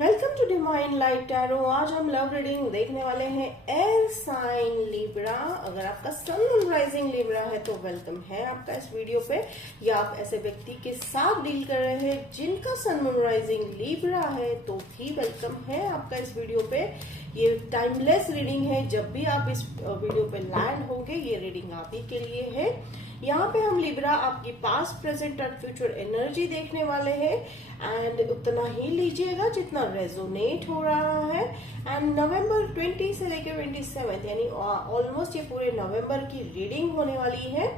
Welcome to divine light tarot. आज हम love reading देखने वाले हैं एयर साइन लिब्रा। अगर आपका सन मून राइजिंग लिब्रा है तो वेलकम है आपका इस वीडियो पे, या आप ऐसे व्यक्ति के साथ डील कर रहे हैं जिनका सन मून राइजिंग लिब्रा है तो भी वेलकम है आपका इस वीडियो पे। ये टाइमलेस रीडिंग है, जब भी आप इस वीडियो पे लैंड होंगे ये रीडिंग आप ही के लिए है। यहाँ पे हम लिब्रा आपकी पास्ट प्रेजेंट और फ्यूचर एनर्जी देखने वाले हैं एंड उतना ही लीजिएगा जितना रेजोनेट हो रहा है। एंड नवंबर 20 से लेकर 27 यानी ऑलमोस्ट ये पूरे नवंबर की रीडिंग होने वाली है।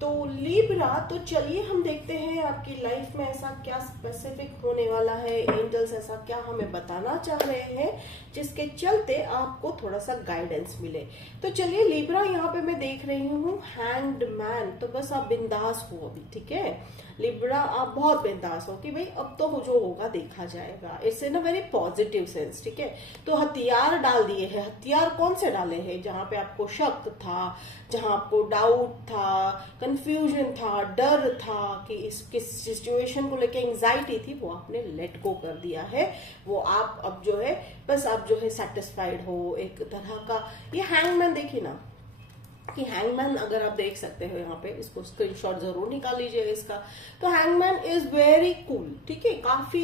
तो लिब्रा, तो चलिए हम देखते हैं आपकी लाइफ में ऐसा क्या स्पेसिफिक होने वाला है, एंजल्स ऐसा क्या हमें बताना चाह रहे हैं जिसके चलते आपको थोड़ा सा गाइडेंस मिले। तो चलिए लिब्रा, यहाँ पे मैं देख रही हूँ हैंग्ड मैन। तो बस आप बिंदास हो अभी, ठीक है लिब्रा, आप बहुत बिंदास हो कि भाई अब तो जो होगा देखा जाएगा। It's in a very positive sense, ठीक है। तो हथियार डाल दिए हैं। हथियार कौन से डाले हैं? जहां पे आपको शक था, जहां आपको डाउट था, कंफ्यूजन था, डर था कि इस किस सिचुएशन को लेके एंजाइटी थी, वो आपने लेट गो कर दिया है। वो आप अब जो है बस आप जो है सेटिस्फाइड हो एक तरह का। ये हैंगमैन देखिए ना कि हैंगमैन, अगर आप देख सकते हो यहाँ पे, इसको स्क्रीनशॉट जरूर निकाल लीजिएगा इसका। तो हैंगमैन इज वेरी कूल, ठीक है, काफी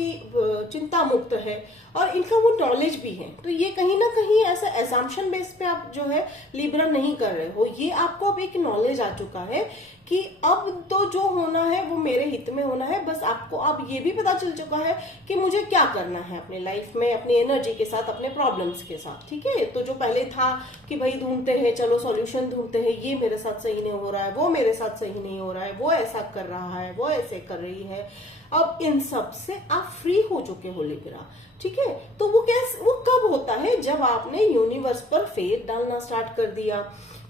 चिंता मुक्त है और इनका वो नॉलेज भी है। तो ये कहीं ना कहीं ऐसा एजम्पशन बेस पे आप जो है लिब्रा नहीं कर रहे हो, ये आपको अब एक नॉलेज आ चुका है कि अब तो जो होना है वो मेरे हित में होना है। बस आपको अब ये भी पता चल चुका है कि मुझे क्या करना है अपनी लाइफ में, अपनी एनर्जी के साथ, अपने प्रॉब्लम्स के साथ, ठीक है। तो जो पहले था कि भाई ढूंढते हैं, चलो सॉल्यूशन ढूंढते हैं, ये मेरे साथ सही नहीं हो रहा है, वो मेरे साथ सही नहीं हो रहा है, वो ऐसा कर रहा है, वो ऐसे कर रही है, अब इन सब से आप फ्री हो चुके हो लिब्रा, ठीक है। तो वो कब होता है? जब आपने यूनिवर्स पर फेथ डालना स्टार्ट कर दिया।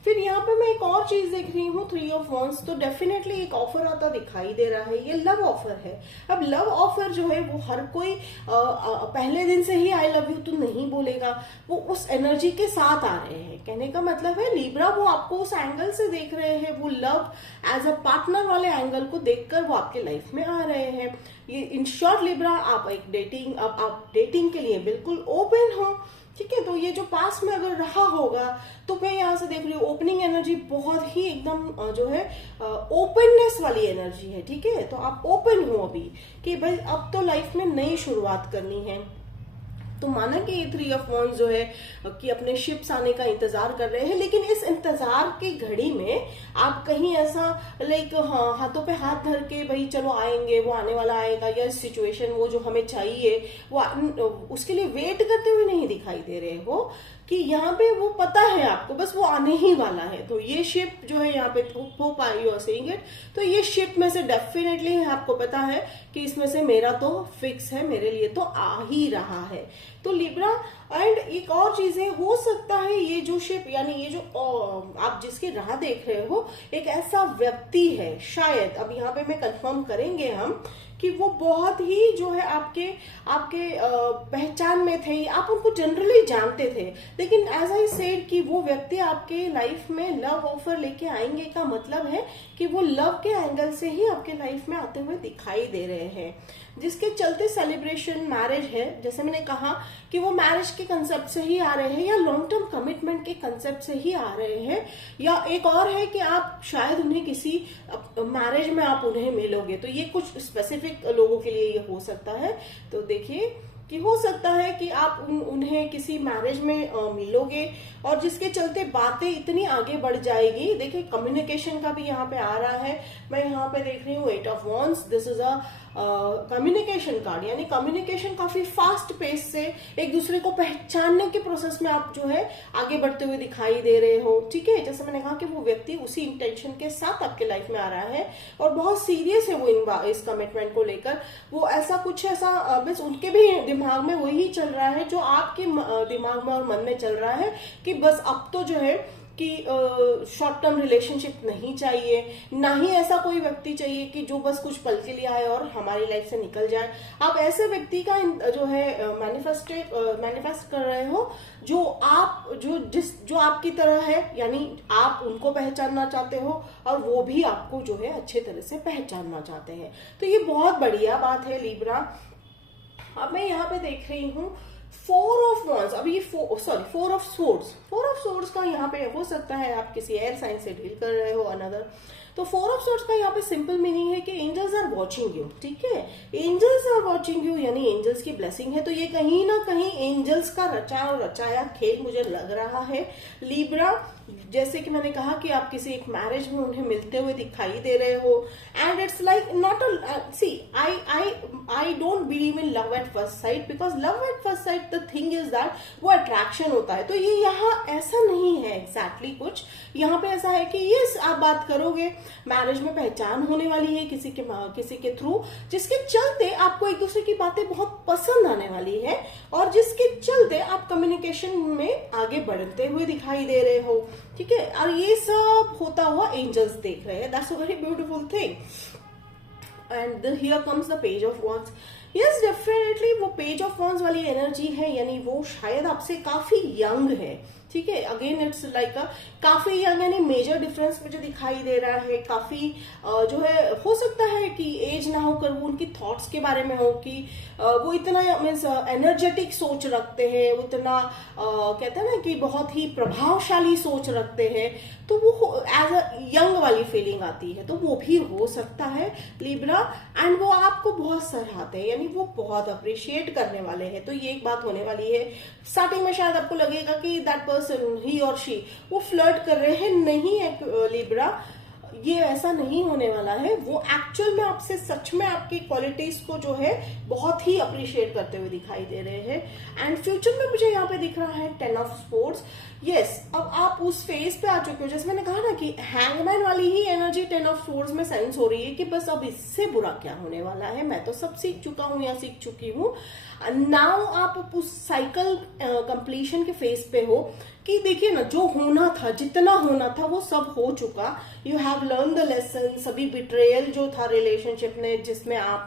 फिर यहाँ पे मैं एक और चीज देख रही हूँ, 3 ऑफ वांड्स। तो डेफिनेटली एक ऑफर आता दिखाई दे रहा है, ये लव ऑफर है। अब लव ऑफर जो है वो हर कोई पहले दिन से ही आई लव यू तो नहीं बोलेगा, वो उस एनर्जी के साथ आ रहे हैं। कहने का मतलब है लिब्रा वो आपको उस एंगल से देख रहे हैं, वो लव एज अ पार्टनर वाले एंगल को देखकर वो आपके लाइफ में आ रहे हैं। ये इन शॉर्ट लिब्रा, आप एक डेटिंग, अब आप डेटिंग के लिए बिल्कुल ओपन हो, ठीक है। तो ये जो पास में अगर रहा होगा तो मैं यहाँ से देख रही हूँ ओपनिंग एनर्जी, बहुत ही एकदम जो है ओपननेस वाली एनर्जी है, ठीक है। तो आप ओपन हो अभी कि भाई अब तो लाइफ में नई शुरुआत करनी है। तो माना कि ये 3 ऑफ वांड्स जो है कि अपने शिप्स आने का इंतजार कर रहे हैं, लेकिन इस इंतजार की घड़ी में आप कहीं ऐसा लाइक हाथों पे हाथ धर के भाई चलो आएंगे, वो आने वाला आएगा, या सिचुएशन वो जो हमें चाहिए वो उसके लिए वेट करते हुए नहीं दिखाई दे रहे हो कि यहाँ पे वो पता है आपको, बस वो आने ही वाला है। तो ये शिप जो है यहाँ पे hope I you are seeing it, तो ये शिप में से डेफिनेटली आपको पता है कि इसमें से मेरा तो फिक्स है, मेरे लिए तो आ ही रहा है। तो लिब्रा, एंड एक और चीजें हो सकता है ये जो शिप यानी ये जो आप जिसकी राह देख रहे हो, एक ऐसा व्यक्ति है शायद, अब यहाँ पे मैं कंफर्म करेंगे हम कि वो बहुत ही जो है आपके आपके पहचान में थे, आप उनको जनरली जानते थे, लेकिन एज आई सेड कि वो व्यक्ति आपके लाइफ में लव ऑफर लेके आएंगे का मतलब है कि वो लव के एंगल से ही आपके लाइफ में आते हुए दिखाई दे रहे हैं, जिसके चलते सेलिब्रेशन मैरिज है। जैसे मैंने कहा कि वो मैरिज के कंसेप्ट से ही आ रहे हैं, या लॉन्ग टर्म कमिटमेंट के कंसेप्ट से ही आ रहे हैं, या एक और है कि आप शायद उन्हें किसी मैरिज में आप उन्हें मिलोगे। तो ये कुछ स्पेसिफिक लोगों के लिए ये हो सकता है। तो देखिए कि हो सकता है कि आप उन्हें किसी मैरिज में मिलोगे और जिसके चलते बातें इतनी आगे बढ़ जाएगी। देखिए कम्युनिकेशन का भी यहाँ पे आ रहा है, मैं यहाँ पे देख रही हूँ 8 of wands. This is a communication card, यानी कम्युनिकेशन काफी फास्ट पेस से एक दूसरे को पहचानने के प्रोसेस में आप जो है आगे बढ़ते हुए दिखाई दे रहे हो, ठीक है। जैसे मैंने कहा कि वो व्यक्ति उसी इंटेंशन के साथ आपके लाइफ में आ रहा है और बहुत सीरियस है वो इस कमिटमेंट को लेकर। वो ऐसा कुछ ऐसा बस उनके भी दिमाग में वही चल रहा है जो आपके दिमाग में और मन में चल रहा है कि बस अब तो जो है कि शॉर्ट टर्म रिलेशनशिप नहीं चाहिए, ना ही ऐसा कोई व्यक्ति चाहिए कि जो बस कुछ पल के लिए आए और हमारी लाइफ से निकल जाए। आप ऐसे व्यक्ति का जो है मैनिफेस्ट कर रहे हो जो जो आपकी तरह है, यानी आप उनको पहचानना चाहते हो और वो भी आपको जो है अच्छे तरह से पहचानना चाहते हैं। तो ये बहुत बढ़िया बात है लिब्रा। अब मैं यहाँ पे देख रही हूँ 4 ऑफ वॉन्ड्स, अब ये 4 ऑफ सोर्ड्स। 4 ऑफ सोर्ड्स का यहाँ पे हो सकता है आप किसी एयर साइन से डील कर रहे हो अनदर। तो 4 ऑफ सोर्ड्स का यहाँ पे सिंपल मीनिंग है कि एंजल्स आर वॉचिंग यू, ठीक है, एंजल्स आर वॉचिंग यू, यानी एंजल्स की ब्लेसिंग है। तो ये कहीं ना कहीं एंजल्स का रचा और रचाया खेल मुझे लग रहा है लिब्रा। जैसे कि मैंने कहा कि आप किसी एक मैरिज में उन्हें मिलते हुए दिखाई दे रहे हो, and it's like not see I don't believe in love at first sight, because love at first sight the thing is that वो अट्रैक्शन होता है। तो ये यहाँ ऐसा नहीं है एग्जैक्टली कुछ, यहाँ पे ऐसा है कि यस आप बात करोगे, मैरिज में पहचान होने वाली है किसी के थ्रू, जिसके चलते आपको एक दूसरे की बातें बहुत पसंद आने वाली है, और जिसके चलते आप कम्युनिकेशन में आगे बढ़ते हुए दिखाई दे रहे हो, ठीक है। और ये सब होता हुआ एंजल्स देख रहे हैं, that's a very beautiful thing. And here comes the page of wands. Yes definitely वो पेज ऑफ वॉन्ड्स वाली एनर्जी है, यानी वो शायद आपसे काफी यंग है, ठीक है। अगेन इट्स लाइक काफी यंग, यानी मेजर डिफरेंस मुझे दिखाई दे रहा है। काफी जो है हो सकता है कि एज ना होकर वो उनकी थॉट्स के बारे में हो कि वो इतना मीन्स एनर्जेटिक सोच रखते हैं, वो इतना कहते हैं ना कि बहुत ही प्रभावशाली सोच रखते हैं, तो वो एज अ यंग वाली फीलिंग आती है। तो वो भी हो सकता है लिब्रा, एंड वो आपको बहुत सराहते हैं, यानी वो बहुत अप्रिशिएट करने वाले हैं। तो ये एक बात होने वाली है। स्टार्टिंग में शायद आपको लगेगा कि दैट पर्सन ही और शी वो फ्लर्ट कर रहे हैं, नहीं है लिब्रा, ये ऐसा नहीं होने वाला है। वो एक्चुअल में आपसे सच में आपकी क्वालिटीज को जो है बहुत ही अप्रिशिएट करते हुए दिखाई दे रहे हैं। एंड फ्यूचर में मुझे यहाँ पे दिख रहा है 10 ऑफ स्पोर्ट्स। यस अब आप उस फेज पे आ चुके हो, जैसे मैंने कहा ना कि हैंगमैन वाली ही एनर्जी 10 ऑफ स्पोर्ट्स में सेंस हो रही है कि बस अब इससे बुरा क्या होने वाला है, मैं तो सब सीख चुका हूँ या सीख चुकी हूँ। नाउ आप उस साइकिल कंप्लीशन के फेज पे हो कि देखिए ना, जो होना था, जितना होना था वो सब हो चुका। You have learn the lesson. सभी बिट्रेयल जो था रिलेशनशिप में, जिसमें आप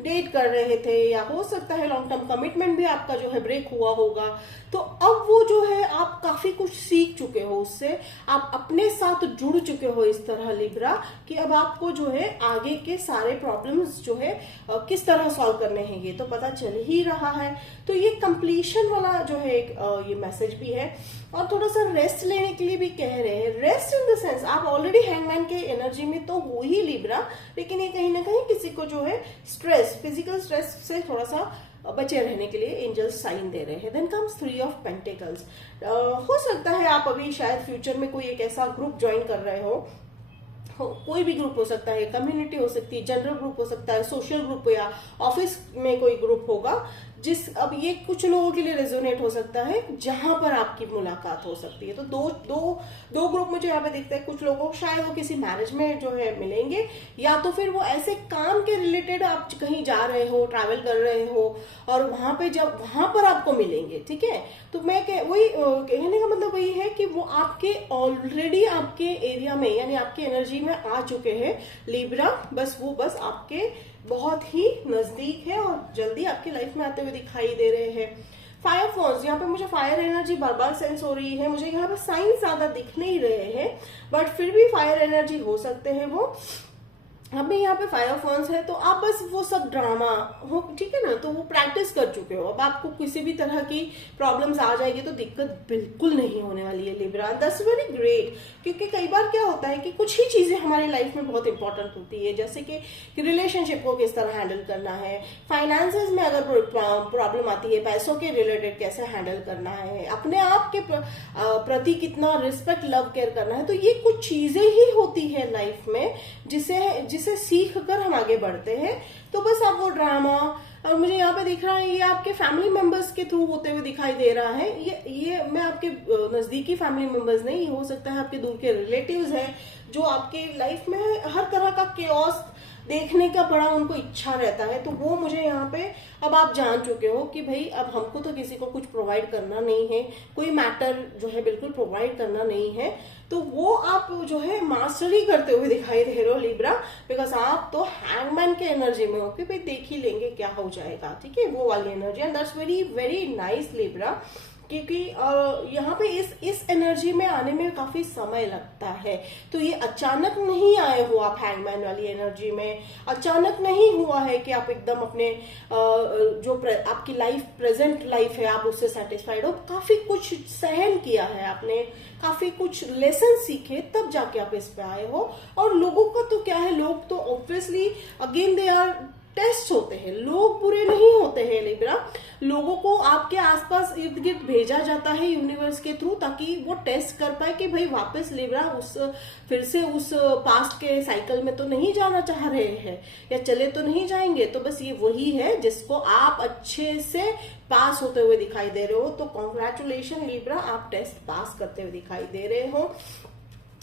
डेट कर रहे थे, या हो सकता है लॉन्ग टर्म कमिटमेंट भी आपका जो है ब्रेक हुआ होगा, तो अब वो जो है आप काफी कुछ सीख चुके हो उससे, आप अपने साथ जुड़ चुके हो इस तरह लिब्रा कि अब आपको जो है आगे के सारे प्रॉब्लम्स जो है किस तरह सॉल्व करने हैं ये तो पता चल ही रहा है। तो ये कंप्लीशन वाला जो है एक ये मैसेज भी है, और थोड़ा सा रेस्ट लेने के लिए भी कह रहे हैं। रेस्ट इन द सेंस आप ऑलरेडी हैंगमैन के एनर्जी में तो हो ही लिब्रा, लेकिन ये कहीं ना कहीं किसी को जो है स्ट्रेस, फिजिकल स्ट्रेस से थोड़ा सा बचे रहने के लिए एंजल्स साइन दे रहे हैं। Then comes 3 of pentacles. हो सकता है आप अभी शायद फ्यूचर में कोई एक ऐसा ग्रुप ज्वाइन कर रहे हो, कोई भी ग्रुप हो सकता है, कम्युनिटी हो सकती है, जनरल ग्रुप हो सकता है, सोशल ग्रुप या ऑफिस में कोई ग्रुप होगा, जिस अब ये कुछ लोगों के लिए रेजोनेट हो सकता है जहां पर आपकी मुलाकात हो सकती है। तो दो ग्रुप मुझे यहाँ पे दिखता है। कुछ लोगों शायद वो किसी मैरिज में जो है मिलेंगे, या तो फिर वो ऐसे काम के रिलेटेड आप कहीं जा रहे हो, ट्रैवल कर रहे हो, और वहां पे जब वहां पर आपको मिलेंगे, ठीक है। तो मैं वही कहने का मतलब वही है कि वो आपके ऑलरेडी आपके एरिया में, यानी आपकी एनर्जी में आ चुके हैं लिब्रा, बस आपके बहुत ही नजदीक है और जल्दी आपकी लाइफ में आते हुए दिखाई दे रहे हैं। फायर फोन्स, यहाँ पे मुझे फायर एनर्जी बार बार सेंस हो रही है। मुझे यहाँ पे साइन ज्यादा दिख नहीं रहे हैं, बट फिर भी फायर एनर्जी हो सकते हैं वो। हमें यहाँ पे फायर फॉन्स है, तो आप बस वो सब ड्रामा हो, ठीक है ना, तो वो प्रैक्टिस कर चुके हो। अब आपको किसी भी तरह की प्रॉब्लम्स आ जाएगी तो दिक्कत बिल्कुल नहीं होने वाली है लिब्रा। दैट्स वेरी ग्रेट, क्योंकि कई बार क्या होता है कि कुछ ही चीजें हमारी लाइफ में बहुत इंपॉर्टेंट होती है, जैसे कि रिलेशनशिप को किस तरह हैंडल करना है, फाइनेंसेस में अगर प्रॉब्लम आती है, पैसों के रिलेटेड कैसे हैंडल करना है, अपने आप के प्रति कितना रिस्पेक्ट, लव, केयर करना है। तो ये कुछ चीजें ही होती है लाइफ में जिसे सीख कर हम आगे बढ़ते हैं। तो बस आप वो ड्रामा, और मुझे यहाँ पे दिख रहा है ये आपके फैमिली मेंबर्स के थ्रू होते हुए दिखाई दे रहा है। ये मैं आपके नजदीकी फैमिली मेंबर्स नहीं, ये हो सकता है आपके दूर के रिलेटिव्स हैं जो आपके लाइफ में हर तरह का केओस देखने का बड़ा उनको इच्छा रहता है। तो वो मुझे यहाँ पे अब आप जान चुके हो कि भाई अब हमको तो किसी को कुछ प्रोवाइड करना नहीं है, कोई मैटर जो है बिल्कुल प्रोवाइड करना नहीं है। तो वो आप जो है मास्टरी करते हुए दिखाई दे रहे हो लिब्रा, बिकॉज आप तो हैंगमैन के एनर्जी में हो कि भाई देख ही लेंगे क्या हो जाएगा, ठीक है, वो वाली energy. And that's very very nice Libra. क्योंकि यहाँ पे इस एनर्जी में आने में काफी समय लगता है। तो ये अचानक नहीं आए हो आप हैंगमैन वाली एनर्जी में, अचानक नहीं हुआ है कि आप एकदम अपने आपकी लाइफ, प्रेजेंट लाइफ है, आप उससे सेटिस्फाइड हो। काफी कुछ सहन किया है आपने, काफी कुछ लेसन सीखे, तब जाके आप इस पे आए हो। और लोगों का तो क्या है, लोग तो obviously again they are test होते हैं, लोग बुरे नहीं होते हैं लिब्रा। लोगों को आपके आसपास इर्द गिर्द भेजा जाता है यूनिवर्स के थ्रू, ताकि वो टेस्ट कर पाए कि भाई वापस लिब्रा फिर से उस पास्ट के साइकिल में तो नहीं जाना चाह रहे हैं, या चले तो नहीं जाएंगे। तो बस ये वही है जिसको आप अच्छे से पास होते हुए दिखाई दे रहे हो। तो कॉन्ग्रेचुलेशन लिब्रा, आप टेस्ट पास करते हुए दिखाई दे रहे हो।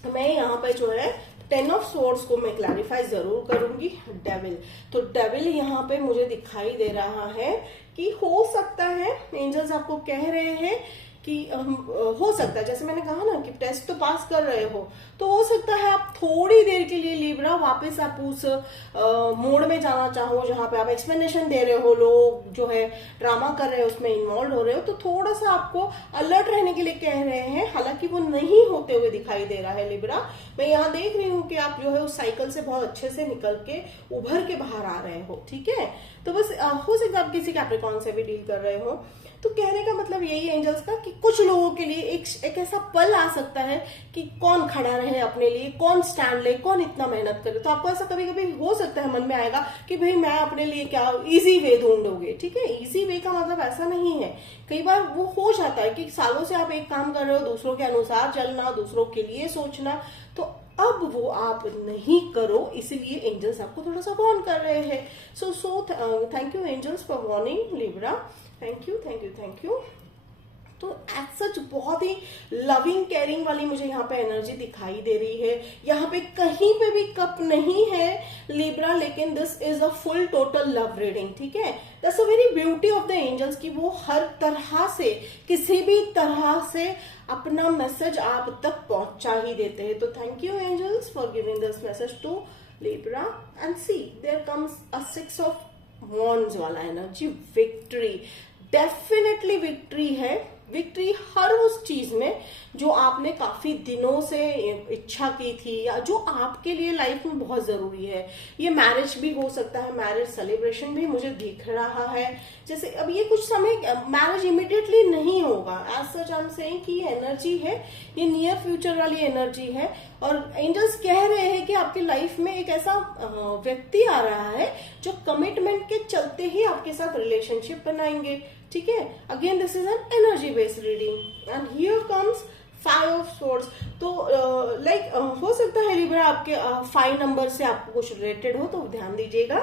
मैं यहाँ पे जो है 10 ऑफ सोर्ड्स को मैं क्लैरिफाई जरूर करूंगी। डेविल, तो डेविल यहाँ पे मुझे दिखाई दे रहा है कि हो सकता है एंजल्स आपको कह रहे हैं कि हो सकता है, जैसे मैंने कहा ना कि टेस्ट तो पास कर रहे हो, तो हो सकता है आप थोड़ी देर के लिए लिब्रा वापस आप उस मोड में जाना चाहो जहां पे आप एक्सप्लेनेशन दे रहे हो, लोग जो है ड्रामा कर रहे हो उसमें इन्वॉल्व हो रहे हो। तो थोड़ा सा आपको अलर्ट रहने के लिए कह रहे हैं, हालांकि वो नहीं होते हुए दिखाई दे रहा है लिब्रा। मैं यहाँ देख रही हूँ कि आप जो है उस साइकिल से बहुत अच्छे से निकल के उभर के बाहर आ रहे हो, ठीक है। तो बस हो सकता है आप किसी कैप्रिकॉर्न से भी डील कर रहे हो। तो कहने का मतलब यही है एंजल्स का कि कुछ लोगों के लिए एक ऐसा पल आ सकता है कि कौन खड़ा रहे अपने लिए, कौन स्टैंड ले, कौन इतना मेहनत करे। तो आपको ऐसा कभी कभी हो सकता है मन में आएगा कि भाई मैं अपने लिए क्या इजी वे ढूंढोगे, ठीक है। इजी वे का मतलब ऐसा नहीं है, कई बार वो हो जाता है कि सालों से आप एक काम कर रहे हो, दूसरों के अनुसार चलना, दूसरों के लिए सोचना, तो अब वो आप नहीं करो, इसलिए एंजल्स आपको थोड़ा सा वार्न कर रहे हैं। So thank you angels for warning Libra, thank you thank you thank you. तो एज सच बहुत ही लविंग केयरिंग वाली मुझे यहाँ पे एनर्जी दिखाई दे रही है। यहाँ पे कहीं पे भी कप नहीं है लिब्रा, लेकिन this is a full total love reading, ठीक है। That's a very beauty of the angels कि वो हर तरह से, किसी भी तरह से अपना मैसेज आप तक पहुंचा ही देते हैं। तो thank you angels for giving this message to Libra. And see there comes a 6 of wands वाला एनर्जी, विक्ट्री, डेफिनेटली विक्ट्री है। विक्ट्री हर उस चीज में जो आपने काफी दिनों से इच्छा की थी, या जो आपके लिए लाइफ में बहुत जरूरी है। ये मैरिज भी हो सकता है, मैरिज सेलिब्रेशन भी मुझे दिख रहा है। जैसे अब ये कुछ समय, मैरिज इमिडिएटली नहीं होगा, as such I am saying कि ये एनर्जी है, ये नियर फ्यूचर वाली एनर्जी है। और एंजल्स कह रहे हैं कि आपकी लाइफ में एक ऐसा व्यक्ति आ रहा है जो कमिटमेंट के चलते ही आपके साथ रिलेशनशिप बनाएंगे, ठीक है। Again this is an energy based reading and here comes 5 of swords. तो हो सकता है लिब्रा आपके 5 नंबर से आपको कुछ रिलेटेड हो, तो ध्यान दीजिएगा।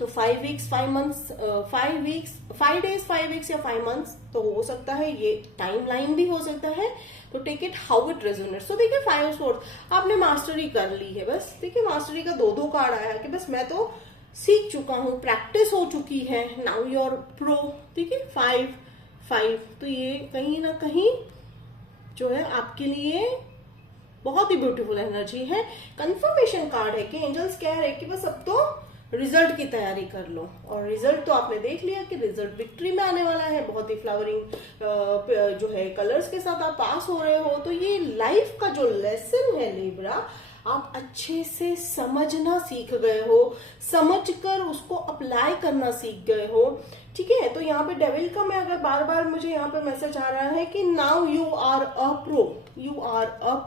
तो 5 weeks 5 months 5 weeks 5 days 5 weeks या 5 मंथ्स, तो हो सकता है ये टाइम लाइन भी हो सकता है। तो take it how it resonates. तो देखिए 5 ऑफ सोर्ड्स आपने मास्टरी कर ली है, बस देखिए मास्टरी का 2 कार्ड आया है कि बस मैं तो सीख चुका हूँ, प्रैक्टिस हो चुकी है, नाउ यू आर प्रो, ठीक है। 5 तो ये कहीं ना कहीं जो है आपके लिए बहुत ही ब्यूटीफुल एनर्जी है। कंफर्मेशन कार्ड है कि एंजल्स कह रहे हैं कि बस अब तो रिजल्ट की तैयारी कर लो। और रिजल्ट तो आपने देख लिया कि रिजल्ट विक्ट्री में आने वाला है, बहुत ही फ्लावरिंग जो है कलर्स के साथ आप पास हो रहे हो। तो ये लाइफ का जो लेसन है लिब्रा, आप अच्छे से समझना सीख गए हो, समझकर उसको अप्लाई करना सीख गए हो, ठीक है। तो यहाँ पे डेविल का मैं अगर बार बार मुझे यहाँ पे मैसेज आ रहा है कि now you are a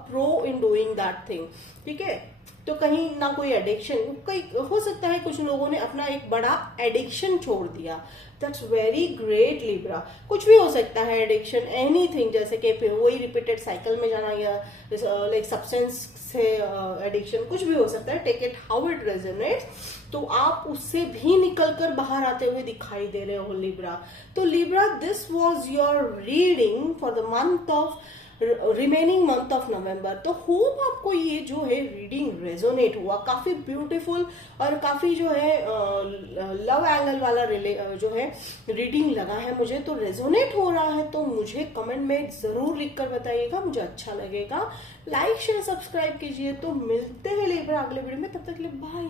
pro in doing that thing, ठीक है। तो कहीं ना कोई एडिक्शन, हो सकता है कुछ लोगों ने अपना एक बड़ा एडिक्शन छोड़ दिया, दैट्स वेरी ग्रेट लिब्रा। कुछ भी हो सकता है एडिक्शन, एनीथिंग, जैसे कि वही रिपीटेड साइकिल में जाना, या लाइक सब्सटेंस से एडिक्शन, कुछ भी हो सकता है। Take it how it resonates. तो आप उससे भी निकलकर बाहर आते हुए दिखाई दे रहे हो लिब्रा। तो Libra, this was your reading for the month of remaining month of November. तो होप आपको ये जो है रीडिंग रेजोनेट हुआ, काफी ब्यूटीफुल और काफी जो है लव एंगल वाला जो है रीडिंग लगा है मुझे। तो रेजोनेट हो रहा है तो मुझे कमेंट में जरूर लिखकर बताइएगा, मुझे अच्छा लगेगा। लाइक शेयर सब्सक्राइब कीजिए। तो मिलते हैं लिब्रा अगले वीडियो में, तब तक के लिए बाय।